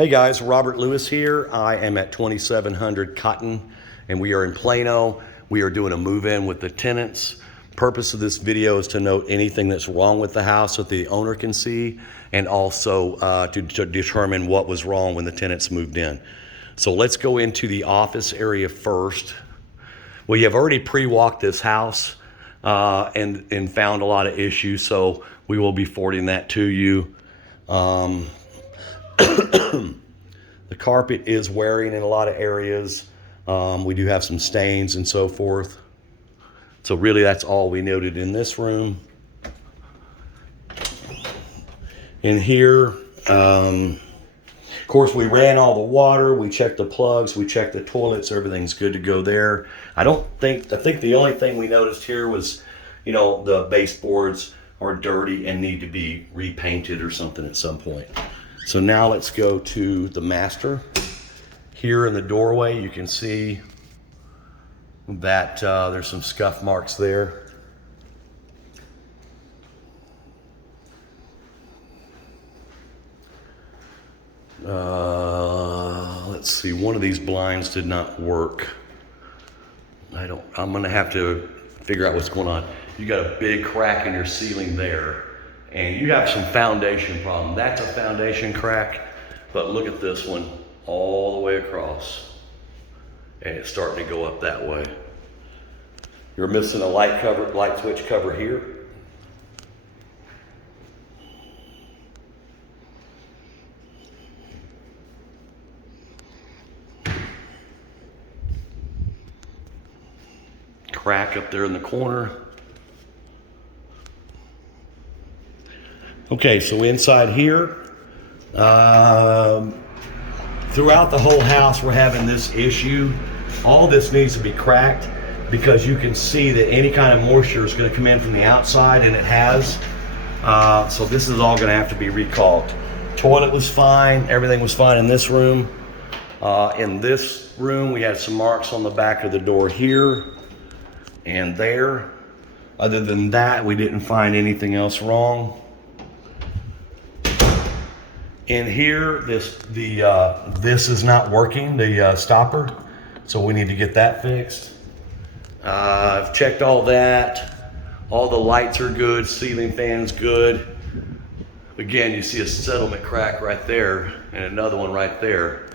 Hey guys, Robert Lewis here. I am at 2700 Cotton and we are in Plano. We are doing a move-in with the tenants. Purpose of this video is to note anything that's wrong with the house that the owner can see, and also to determine what was wrong when the tenants moved in. So let's go into the office area first. Well, you have already pre-walked this house and found a lot of issues, so we will be forwarding that to you. The carpet is wearing in a lot of areas. We do have some stains and so forth. So really that's all we noted in this room. In here, of course, we ran all the water, we checked the plugs, we checked the toilets, everything's good to go there. I think the only thing we noticed here was, the baseboards are dirty and need to be repainted or something at some point. So now let's go to the master. Here in the doorway, you can see that there's some scuff marks there. Let's see, one of these blinds did not work. I'm gonna have to figure out what's going on. You got a big crack in your ceiling there, and you have some foundation problem. That's a foundation crack, but look at this one all the way across, and it's starting to go up that way. You're missing a light switch cover here. Crack up there in the corner. Okay, so inside here, throughout the whole house, we're having this issue. All this needs to be cracked because you can see that any kind of moisture is going to come in from the outside, and it has. So this is all going to have to be recaulked. Toilet was fine. Everything was fine in this room. In this room, we had some marks on the back of the door here and there. Other than that, we didn't find anything else wrong. In here, this is not working, the stopper, so we need to get that fixed. I've checked all that. All the lights are good, ceiling fan's good. Again, you see a settlement crack right there and another one right there.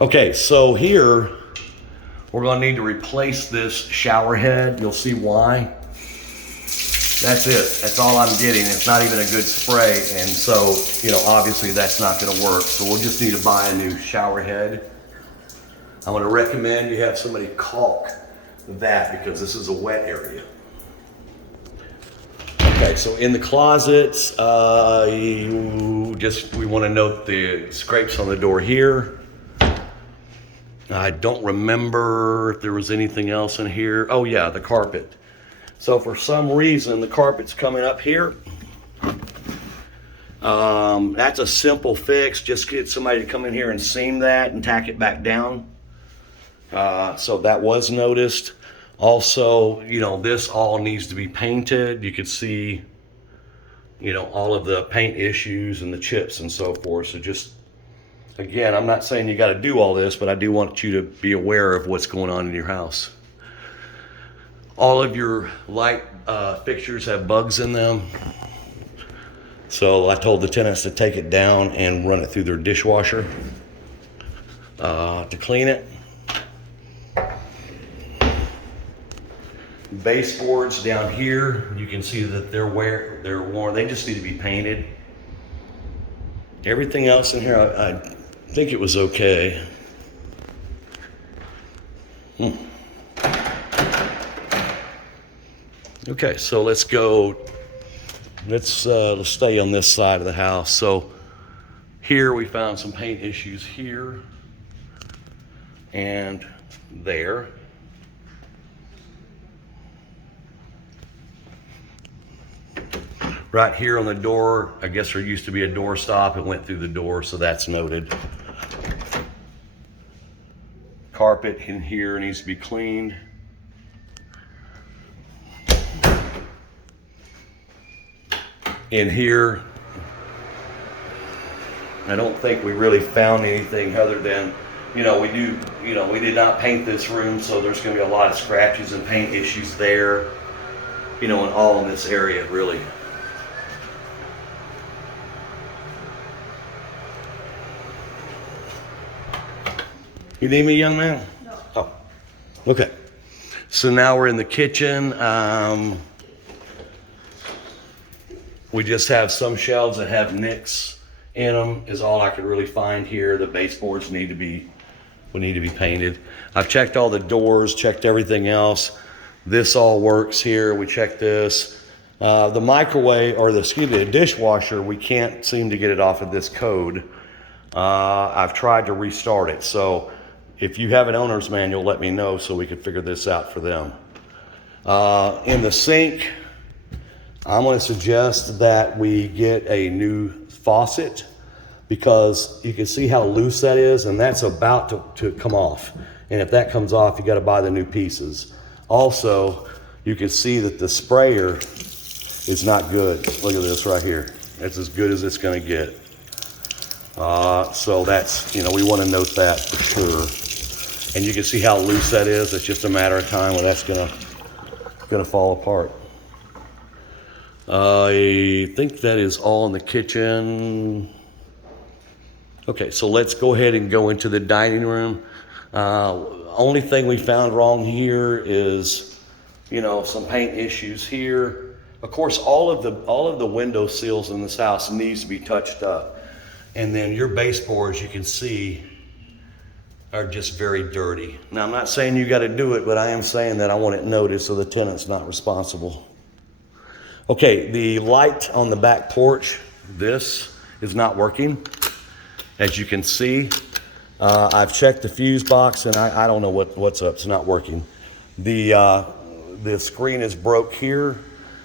Okay, so here, we're gonna need to replace this shower head. You'll see why. That's it. That's all I'm getting. It's not even a good spray, and so, obviously that's not going to work. So we'll just need to buy a new shower head. I'm going to recommend you have somebody caulk that because this is a wet area. Okay, so in the closets, we want to note the scrapes on the door here. I don't remember if there was anything else in here. Oh yeah, the carpet. So for some reason, the carpet's coming up here. That's a simple fix. Just get somebody to come in here and seam that and tack it back down. So that was noticed. Also, this all needs to be painted. You could see, all of the paint issues and the chips and so forth. So just, again, I'm not saying you got to do all this, but I do want you to be aware of what's going on in your house. All of your light fixtures have bugs in them. So I told the tenants to take it down and run it through their dishwasher to clean it. Baseboards down here, you can see that they're worn. They just need to be painted. Everything else in here, I think it was okay. Okay, so let's go. Let's stay on this side of the house. So here we found some paint issues here and there. Right here on the door, I guess there used to be a door stop. It went through the door, so that's noted. Carpet in here needs to be cleaned. In here, I don't think we really found anything other than, we did not paint this room, so there's going to be a lot of scratches and paint issues there, and all in this area, really. You need me, young man? No. Oh, okay. So now we're in the kitchen. We just have some shelves that have nicks in them is all I could really find here. The baseboards need to be painted. I've checked all the doors, checked everything else. This all works here. We checked this. The microwave, or the dishwasher, we can't seem to get it off of this code. I've tried to restart it. So if you have an owner's manual, let me know so we can figure this out for them. In the sink, I'm going to suggest that we get a new faucet because you can see how loose that is, and that's about to come off. And if that comes off, you got to buy the new pieces. Also, you can see that the sprayer is not good. Look at this right here. That's as good as it's going to get. So that's, we want to note that for sure. And you can see how loose that is. It's just a matter of time when that's going to fall apart. I think that is all in the kitchen. Okay, so let's go ahead and go into the dining room. Only thing we found wrong here is, some paint issues here. Of course, all of the window sills in this house needs to be touched up. And then your baseboards, you can see, are just very dirty. Now, I'm not saying you got to do it, but I am saying that I want it noticed so the tenant's not responsible. Okay, the light on the back porch, this is not working. As you can see, I've checked the fuse box and I don't know what's up. It's not working. The screen is broke here,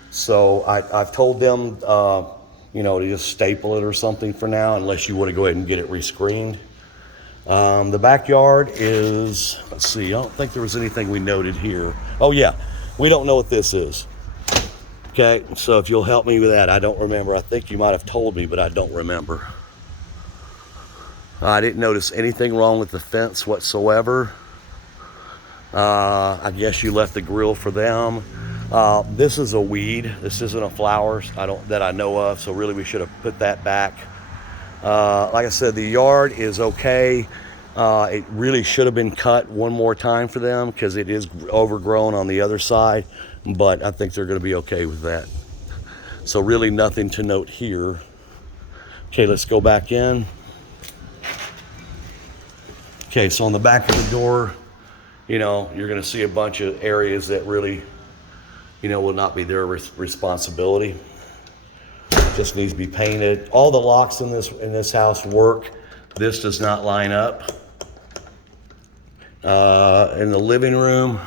so I've told them to just staple it or something for now, unless you want to go ahead and get it rescreened. The backyard is, let's see, I don't think there was anything we noted here. Oh yeah, we don't know what this is. Okay, so if you'll help me with that, I don't remember. I think you might have told me, but I don't remember. I didn't notice anything wrong with the fence whatsoever. I guess you left the grill for them. This is a weed. This isn't a flower that I know of, so really we should have put that back. Like I said, the yard is okay. It really should have been cut one more time for them because it is overgrown on the other side, but I think they're going to be okay with that. So really nothing to note here. Okay, let's go back in. Okay, so on the back of the door, you're going to see a bunch of areas that really, will not be their responsibility. Just needs to be painted. All the locks in this house work. This does not line up. In the living room,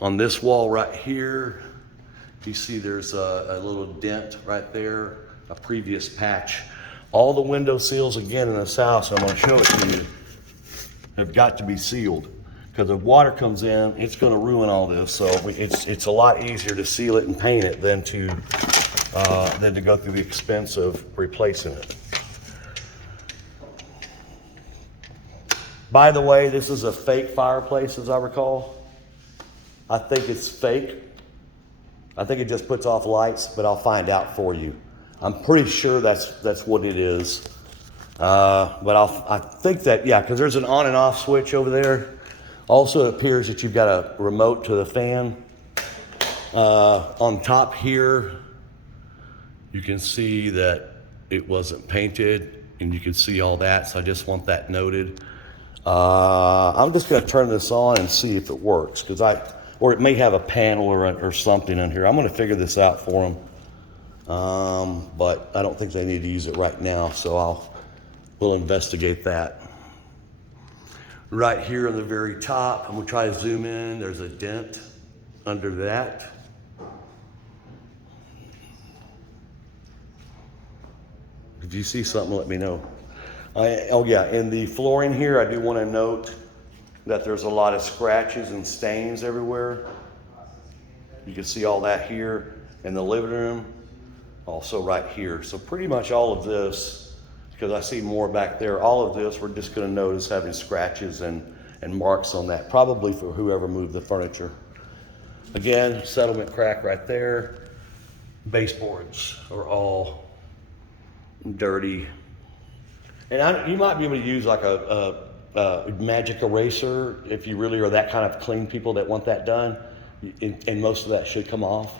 on this wall right here, you see there's a little dent right there, a previous patch. All the window seals, again, in this house, I'm going to show it to you, have got to be sealed. Because if water comes in, it's going to ruin all this. So it's a lot easier to seal it and paint it than to go through the expense of replacing it. By the way, this is a fake fireplace, as I recall. I think it's fake. I think it just puts off lights, but I'll find out for you. I'm pretty sure that's what it is. But I think that, yeah, because there's an on and off switch over there. Also, it appears that you've got a remote to the fan. On top here, you can see that it wasn't painted, and you can see all that, so I just want that noted. I'm just going to turn this on and see if it works, or it may have a panel or something in here. I'm going to figure this out for them. But I don't think they need to use it right now, so we'll investigate that. Right here on the very top, I'm gonna try to zoom in. There's a dent under that. If you see something, let me know. Oh yeah, in the flooring here, I do want to note that there's a lot of scratches and stains everywhere. You can see all that here in the living room. Also right here. So pretty much all of this, because I see more back there, all of this we're just going to notice having scratches and marks on that, probably for whoever moved the furniture. Again, settlement crack right there. Baseboards are all dirty. And you might be able to use like a magic eraser if you really are that kind of clean people that want that done, and most of that should come off.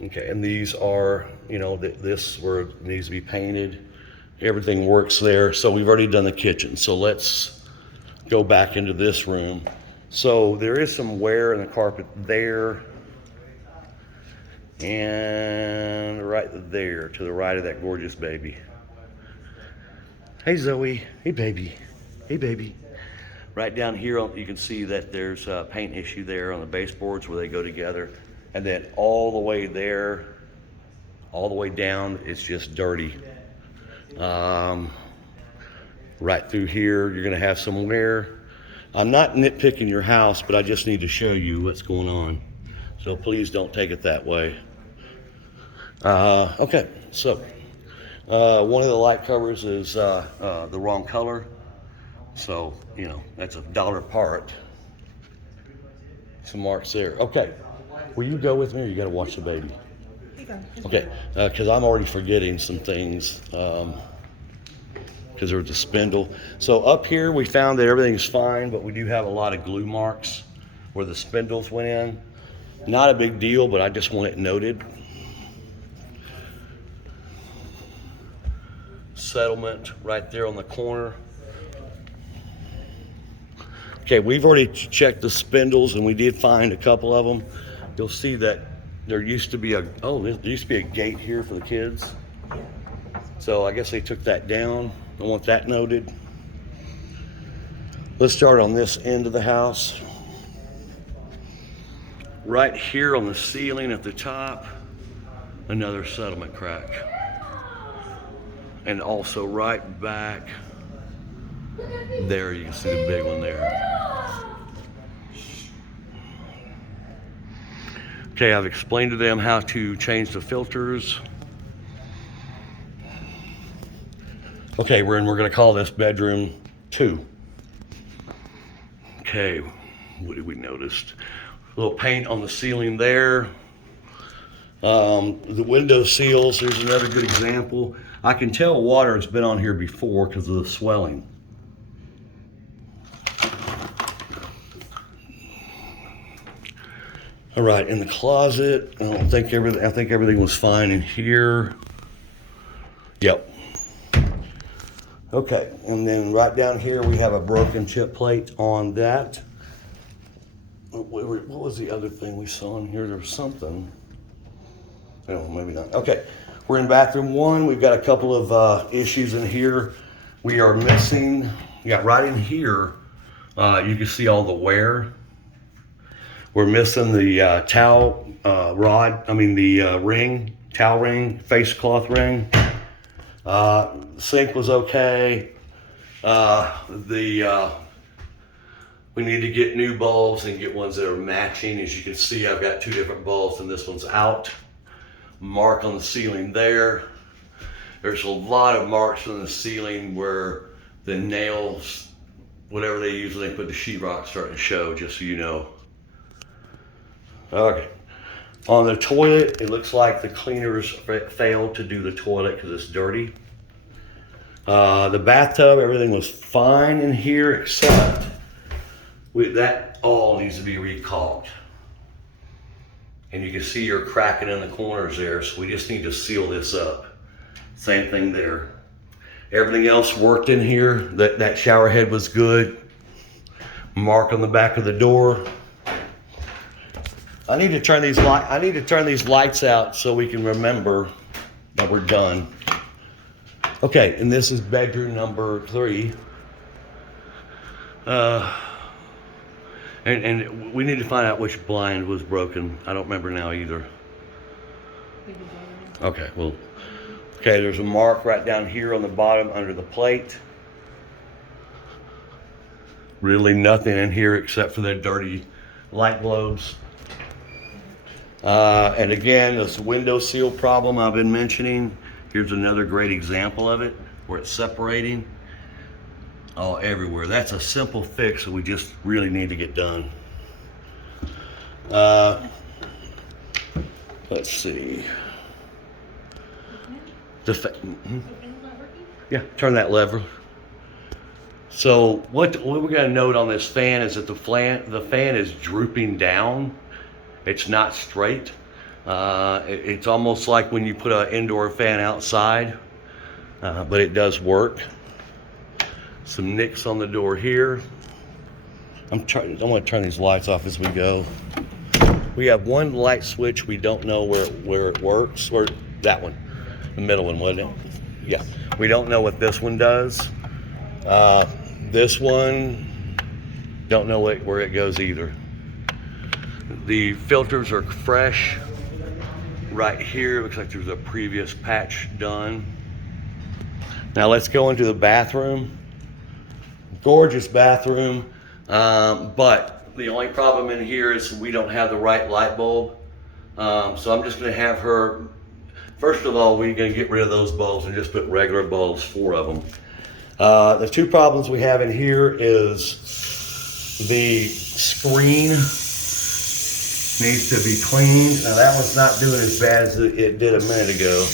Okay, and these are, you know, this where it needs to be painted. Everything works there. So we've already done the kitchen. So let's go back into this room. So there is some wear in the carpet there. And right there to the right of that gorgeous baby. Hey Zoe, hey baby, hey baby. Right down here you can see that there's a paint issue there on the baseboards where they go together. And then all the way there, all the way down, it's just dirty. Right through here, you're gonna have some wear. I'm not nitpicking your house, but I just need to show you what's going on. So please don't take it that way. Okay, so one of the light covers is the wrong color. So, you know, that's $1 apart. Some marks there. Okay, will you go with me or you gotta watch the baby? Okay, because I'm already forgetting some things because there was a spindle. So up here we found that everything's fine, but we do have a lot of glue marks where the spindles went in. Not a big deal, but I just want it noted. Settlement right there on the corner. Okay, we've already checked the spindles and we did find a couple of them. You'll see that there used to be there used to be a gate here for the kids. So I guess they took that down. I want that noted. Let's start on this end of the house. Right here on the ceiling at the top, another settlement crack. And also right back there, you can see the big one there. Okay, I've explained to them how to change the filters. Okay, we're gonna call this bedroom 2. Okay, what did we notice? A little paint on the ceiling there. The window seals, there's another good example. I can tell water has been on here before because of the swelling. All right, in the closet, I think everything was fine in here. Yep. Okay, and then right down here we have a broken chip plate on that. What was the other thing we saw in here? There was something. No, maybe not. Okay, we're in bathroom 1. We've got a couple of issues in here. We are missing, right in here, you can see all the wear. We're missing the towel ring, towel ring, face cloth ring. Sink was okay. We need to get new bulbs and get ones that are matching. As you can see, I've got 2 different bulbs and this one's out. Mark on the ceiling there. There's a lot of marks on the ceiling where the nails, whatever they use when they put the sheetrock, starting to show, just so you know. Okay. On the toilet, it looks like the cleaners failed to do the toilet because it's dirty. The bathtub, everything was fine in here except that all needs to be recaulked. And you can see you're cracking in the corners there, so we just need to seal this up. Same thing there. Everything else worked in here. That shower head was good. Mark on the back of the door. I need to turn these lights out so we can remember that we're done. Okay, and this is bedroom number 3. And we need to find out which blind was broken. I don't remember now either. Okay, well, there's a mark right down here on the bottom under the plate. Really nothing in here except for the dirty light globes. And again, this window seal problem I've been mentioning, here's another great example of it, where it's separating all everywhere. That's a simple fix that we just really need to get done. Let's see. Yeah, turn that lever. So what we're going to note on this fan is that the fan is drooping down. It's not straight. It's almost like when you put an indoor fan outside, but it does work. Some nicks on the door here. I'm going to turn these lights off as we go. We have one light switch we don't know where it works, or that one, the middle one, wasn't it? Yeah, we don't know what this one does. This one, don't know where it goes either. The filters are fresh. Right here, looks like there's a previous patch done. Now let's go into the bathroom. Gorgeous bathroom, but the only problem in here is we don't have the right light bulb. So I'm just gonna have her, first of all, we're gonna get rid of those bulbs and just put regular bulbs, 4 of them. The 2 problems we have in here is the screen needs to be cleaned. Now that one's not doing as bad as it did a minute ago.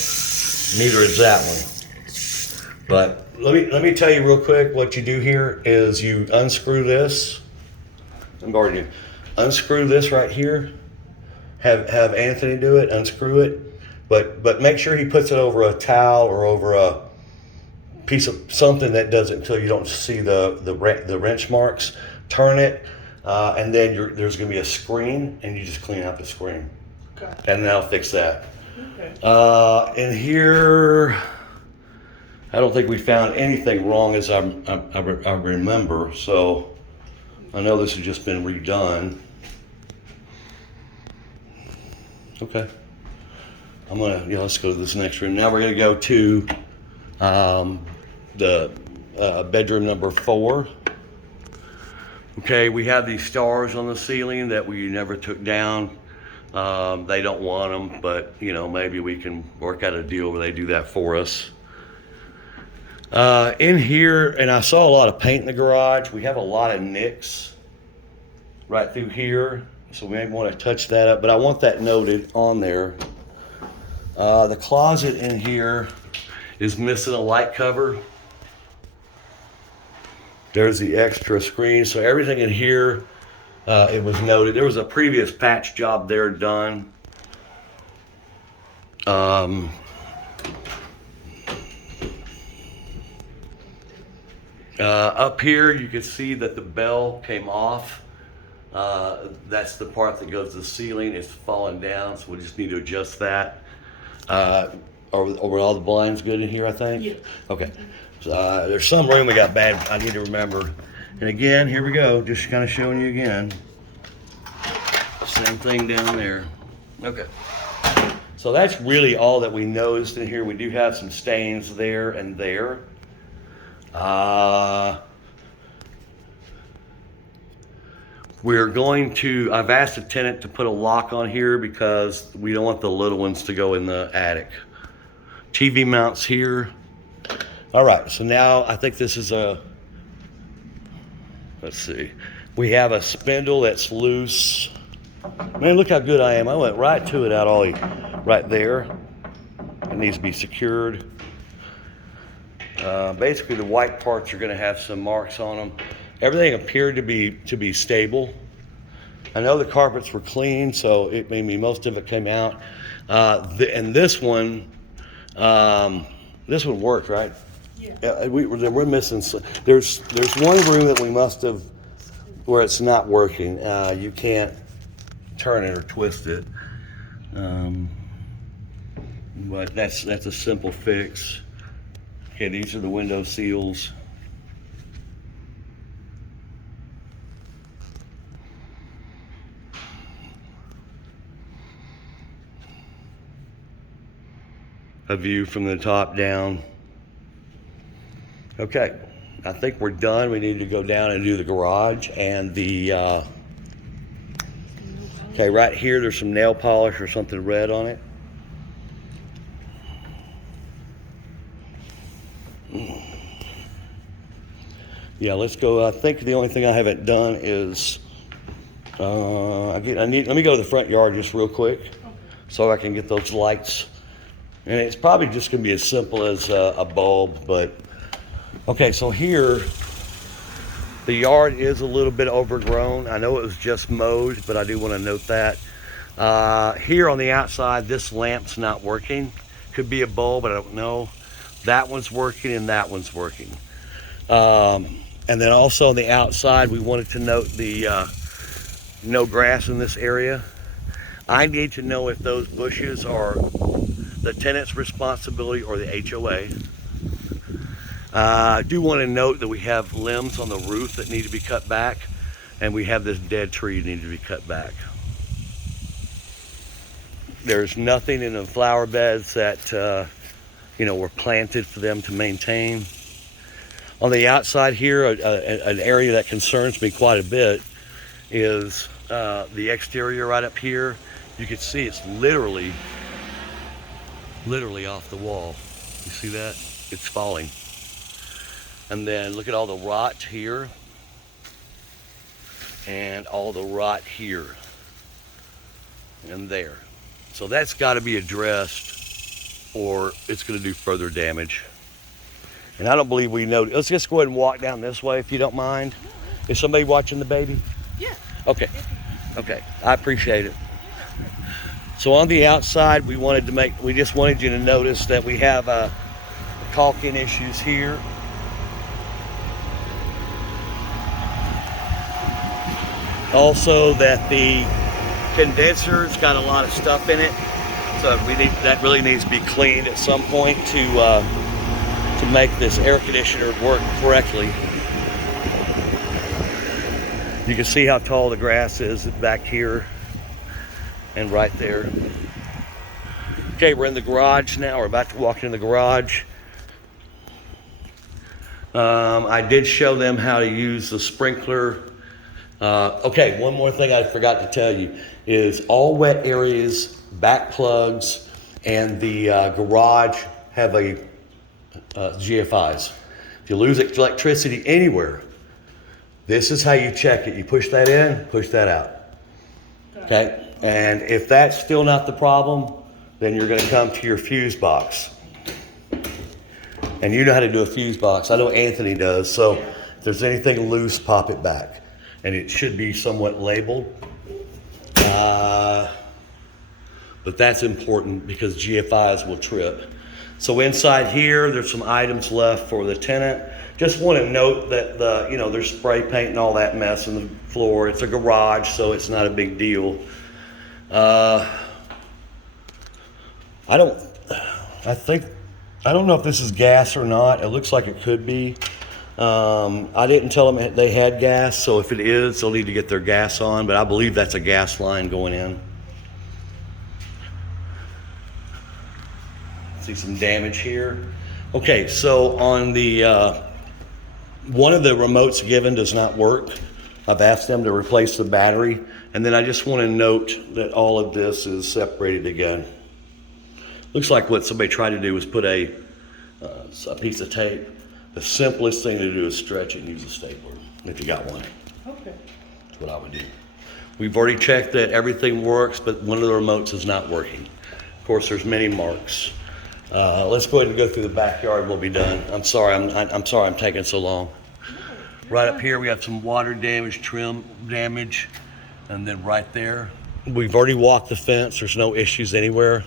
Neither is that one. But let me tell you real quick what you do here is you unscrew this. Unscrew this right here. Have Anthony do it, unscrew it. But make sure he puts it over a towel or over a piece of something that doesn't, so you don't see the wrench marks. Turn it, and then there's going to be a screen, and you just clean out the screen. Okay. And that'll fix that. Okay. In here, I don't think we found anything wrong as I remember, so I know this has just been redone. Okay. Let's go to this next room. Now we're gonna go to the bedroom number 4. Okay, we have these stars on the ceiling that we never took down. They don't want them, but maybe we can work out a deal where they do that for us. In here, and I saw a lot of paint in the garage. We have a lot of nicks right through here, so we may want to touch that up, but I want that noted on there. The closet in here is missing a light cover. There's the extra screen, so everything in here, it was noted. There was a previous patch job there done. Up here, you can see that the bell came off. That's the part that goes to the ceiling. It's falling down, so we just need to adjust that. Are all the blinds good in here, I think? Yeah. Okay. So, there's some room we got bad, I need to remember. And again, here we go, just kind of showing you again. Same thing down there. Okay. So that's really all that we noticed in here. We do have some stains there and there. We're going to, I've asked the tenant to put a lock on here because we don't want the little ones to go in the attic. TV mounts here. All right, so now I think this is let's see. We have a spindle that's loose. Man, look how good I am. I went right to it right there. It needs to be secured. Basically the white parts are gonna have some marks on them. Everything appeared to be stable. I know the carpets were clean, so it maybe most of it came out. And this one worked, right? Yeah. We're missing. There's one room that we must have where it's not working. You can't turn it or twist it. But that's a simple fix. Okay, these are the window seals. A view from the top down. Okay, I think we're done. We need to go down and do the garage and the Okay, right here there's some nail polish or something red on it. Yeah, let's go. I think the only thing I haven't done is let me go to the front yard just real quick so I can get those lights. And it's probably just gonna be as simple as a bulb, but okay, so here the yard is a little bit overgrown. I know it was just mowed, but I do want to note that. Here on the outside, this lamp's not working. Could be a bulb, but I don't know. That one's working and that one's working. And then also on the outside, we wanted to note the no grass in this area. I need to know if those bushes are the tenant's responsibility or the HOA. I do want to note that we have limbs on the roof that need to be cut back, and we have this dead tree that needs to be cut back. There's nothing in the flower beds that were planted for them to maintain. On the outside here, an area that concerns me quite a bit is the exterior right up here. You can see it's literally off the wall. You see that? It's falling. And then look at all the rot here and all the rot here and there. So that's got to be addressed or it's going to do further damage. And I don't believe we know. Let's just go ahead and walk down this way if you don't mind. Is somebody watching the baby? Yeah. Okay. Okay. I appreciate it. So on the outside, we just wanted you to notice that we have caulking issues here. Also that the condenser's got a lot of stuff in it. So that really needs to be cleaned at some point to make this air conditioner work correctly. You can see how tall the grass is back here and right there. Okay, we're in the garage now. We're about to walk into the garage. I did show them how to use the sprinkler. Okay, one more thing I forgot to tell you is all wet areas, back plugs, and the garage have GFIs. If you lose electricity anywhere, this is how you check it. You push that in, push that out. Okay? And if that's still not the problem, then you're going to come to your fuse box. And you know how to do a fuse box. I know Anthony does. So if there's anything loose, pop it back. And it should be somewhat labeled. But that's important because GFIs will trip. So inside here, there's some items left for the tenant. Just want to note that there's spray paint and all that mess on the floor. It's a garage, so it's not a big deal. I don't know if this is gas or not. It looks like it could be. I didn't tell them they had gas, so if it is, they'll need to get their gas on, but I believe that's a gas line going in. See some damage here. Okay, so on the one of the remotes given does not work. I've asked them to replace the battery, and then I just want to note that all of this is separated again. Looks like what somebody tried to do was put a piece of tape. The simplest thing to do is stretch it and use a stapler if you got one. Okay. That's what I would do. We've already checked that everything works, but one of the remotes is not working. Of course, there's many marks. Let's go ahead and go through the backyard. We'll be done. I'm sorry I'm taking so long. Right up here, we have some water damage, trim damage, and then right there, we've already walked the fence. There's no issues anywhere.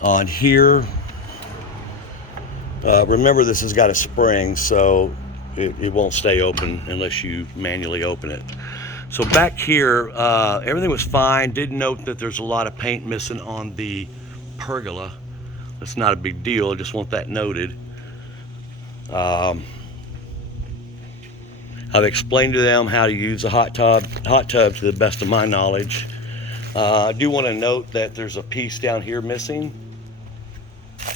On here, remember this has got a spring, so it won't stay open unless you manually open it. So back here, everything was fine. Did note that there's a lot of paint missing on the pergola. That's not a big deal. I just want that noted. I've explained to them how to use a hot tub to the best of my knowledge. I do want to note that there's a piece down here missing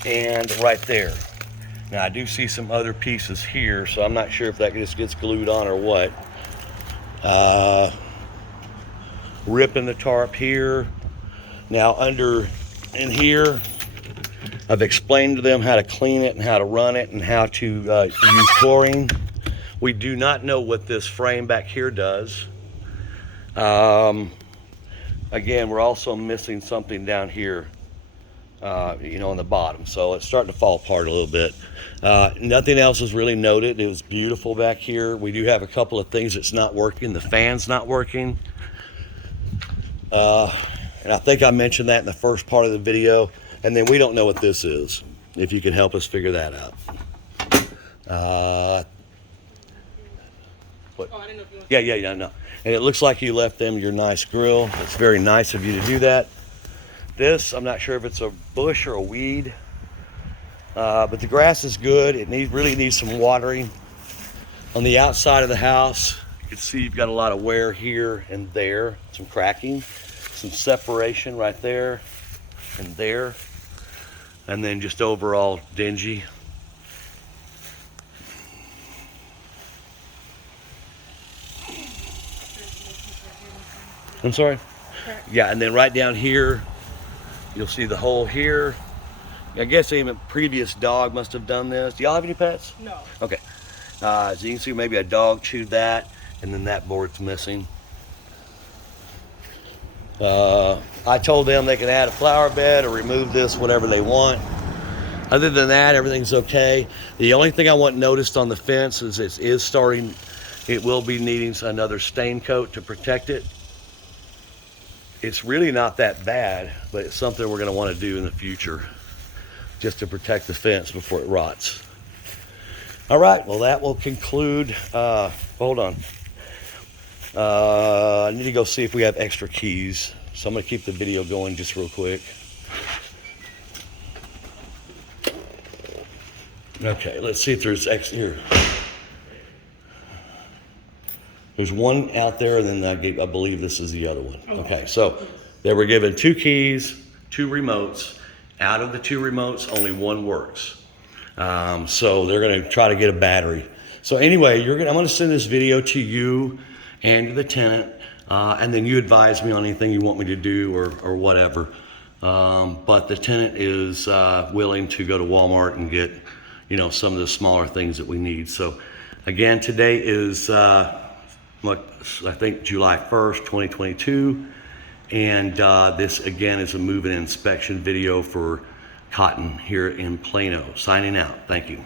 and right there. Now I do see some other pieces here, so I'm not sure if that just gets glued on or what. ripping the tarp here. Now under in here, I've explained to them how to clean it and how to run it and how to use chlorine. We do not know what this frame back here does. Again, we're also missing something down here, you know, on the bottom. So it's starting to fall apart a little bit. Nothing else is really noted. It was beautiful back here. We do have a couple of things that's not working. The fan's not working. And I think I mentioned that in the first part of the video. And then we don't know what this is, if you can help us figure that out. What? Oh, I didn't know if you wanted yeah, no. And it looks like you left them your nice grill. It's very nice of you to do that. This, I'm not sure if it's a bush or a weed, but the grass is good. It really needs some watering. On the outside of the house, you can see you've got a lot of wear here and there, some cracking, some separation right there and there, and then just overall dingy. I'm sorry? Yeah, and then right down here, you'll see the hole here. I guess even a previous dog must have done this. Do y'all have any pets? No. Okay. So you can see maybe a dog chewed that, and then that board's missing. I told them they could add a flower bed or remove this, whatever they want. Other than that, everything's okay. The only thing I want noticed on the fence is it will be needing another stain coat to protect it. It's really not that bad, but it's something we're gonna wanna do in the future just to protect the fence before it rots. All right, well that will conclude, hold on. I need to go see if we have extra keys. So I'm gonna keep the video going just real quick. Okay, let's see if there's extra here. There's one out there, and then I believe this is the other one. Okay, so they were given 2 keys, 2 remotes. Out of the 2 remotes, only one works. So they're gonna try to get a battery. So anyway, I'm gonna send this video to you and to the tenant, and then you advise me on anything you want me to do or whatever. But the tenant is willing to go to Walmart and get, you know, some of the smaller things that we need. So again, today is I think July 1st, 2022. And this again is a move-in inspection video for Cotton here in Plano. Signing out, thank you.